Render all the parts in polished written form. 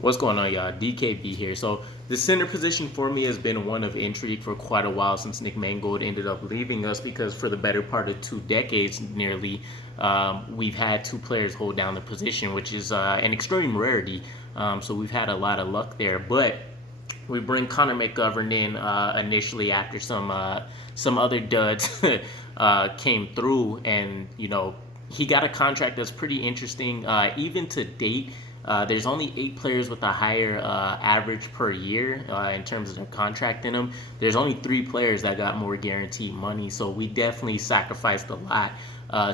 What's going on, y'all? DKB here. So the center position for me has been one of intrigue for quite a while since Nick Mangold ended up leaving us, because for the better part of 2 decades nearly, we've had two players hold down the position, which is an extreme rarity. So we've had a lot of luck there. But we bring Connor McGovern in initially after some other duds came through, and he got a contract that's pretty interesting. Even to date, there's only 8 players with a higher average per year in terms of their contract in them. There's only 3 players that got more guaranteed money, so we definitely sacrificed a lot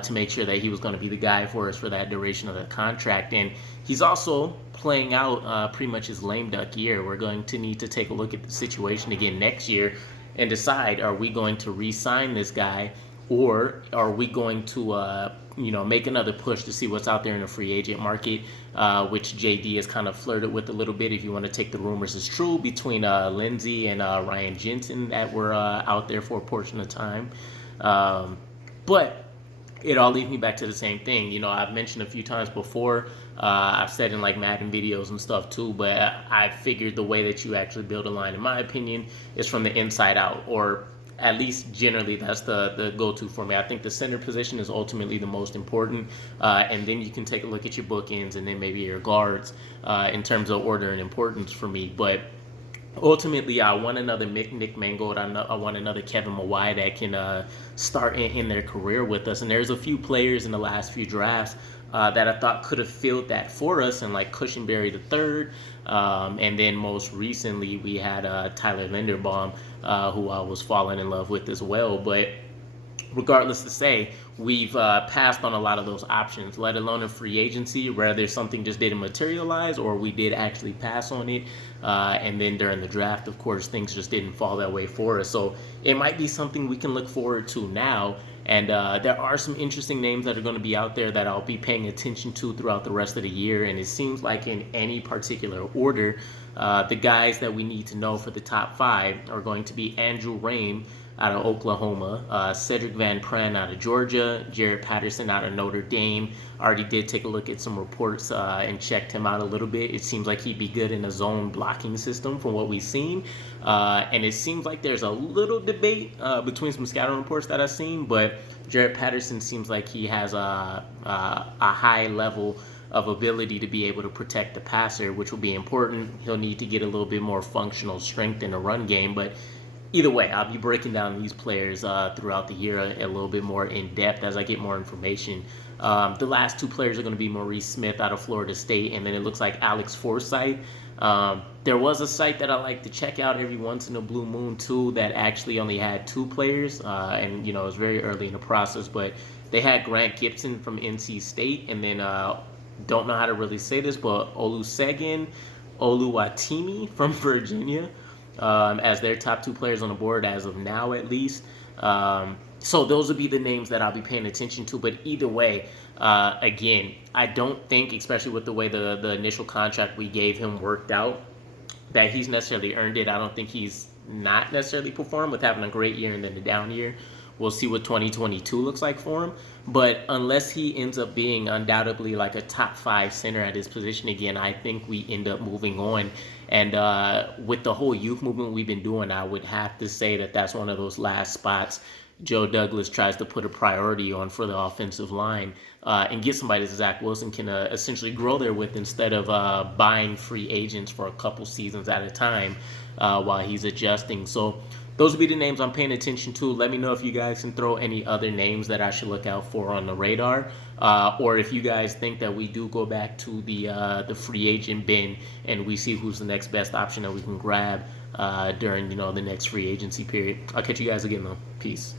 to make sure that he was going to be the guy for us for that duration of the contract. And he's also playing out pretty much his lame duck year. We're going to need to take a look at the situation again next year and decide, are we going to re-sign this guy, or are we going to make another push to see what's out there in the free agent market, which JD has kind of flirted with a little bit, if you want to take the rumors as true, between Lindsey and Ryan Jensen that were out there for a portion of time. But it all leads me back to the same thing. I've mentioned a few times before, I've said in like Madden videos and stuff too, but I figured the way that you actually build a line, in my opinion, is from the inside out, or at least generally that's the go-to for me. I think the center position is ultimately the most important, and then you can take a look at your bookends and then maybe your guards in terms of order and importance for me. But ultimately, I want another Nick Mangold. I want another Kevin Mawai that can start in their career with us. And there's a few players in the last few drafts that I thought could have filled that for us, and like Cushenberry III, and then most recently we had Tyler Linderbaum, who I was falling in love with as well. But regardless to say, we've passed on a lot of those options, let alone in free agency, whether something just didn't materialize or we did actually pass on it. And then during the draft, of course, things just didn't fall that way for us. So it might be something we can look forward to now. And there are some interesting names that are going to be out there that I'll be paying attention to throughout the rest of the year. And it seems like in any particular order, the guys that we need to know for the top 5 are going to be Andrew Raym out of Oklahoma, Cedric Van Pran out of Georgia, Jaret Patterson out of Notre Dame. I already did take a look at some reports and checked him out a little bit. It seems like he'd be good in a zone blocking system from what we've seen. And it seems like there's a little debate between some scouting reports that I've seen, but Jaret Patterson seems like he has a high level of ability to be able to protect the passer, which will be important. He'll need to get a little bit more functional strength in the run game, but either way, I'll be breaking down these players throughout the year a little bit more in depth as I get more information. The last 2 players are going to be Maurice Smith out of Florida State, and then it looks like Alex Forsyth. There was a site that I like to check out every once in a blue moon too that actually only had 2 players, and it was very early in the process, but they had Grant Gibson from NC State, and then don't know how to really say this, but Olusegun Oluwatimi from Virginia, as their top 2 players on the board as of now, at least. So those would be the names that I'll be paying attention to. But either way, again, I don't think, especially with the way the initial contract we gave him worked out, that he's necessarily earned it. I don't think he's not necessarily performed with having a great year and then a down year. We'll see what 2022 looks like for him. But unless he ends up being undoubtedly like a top 5 center at his position again, I think we end up moving on. And with the whole youth movement we've been doing, I would have to say that that's one of those last spots Joe Douglas tries to put a priority on for the offensive line, and get somebody that Zach Wilson can essentially grow there with, instead of buying free agents for a couple seasons at a time while he's adjusting. So those would be the names I'm paying attention to. Let me know if you guys can throw any other names that I should look out for on the radar, or if you guys think that we do go back to the free agent bin and we see who's the next best option that we can grab during the next free agency period. I'll catch you guys again though. Peace.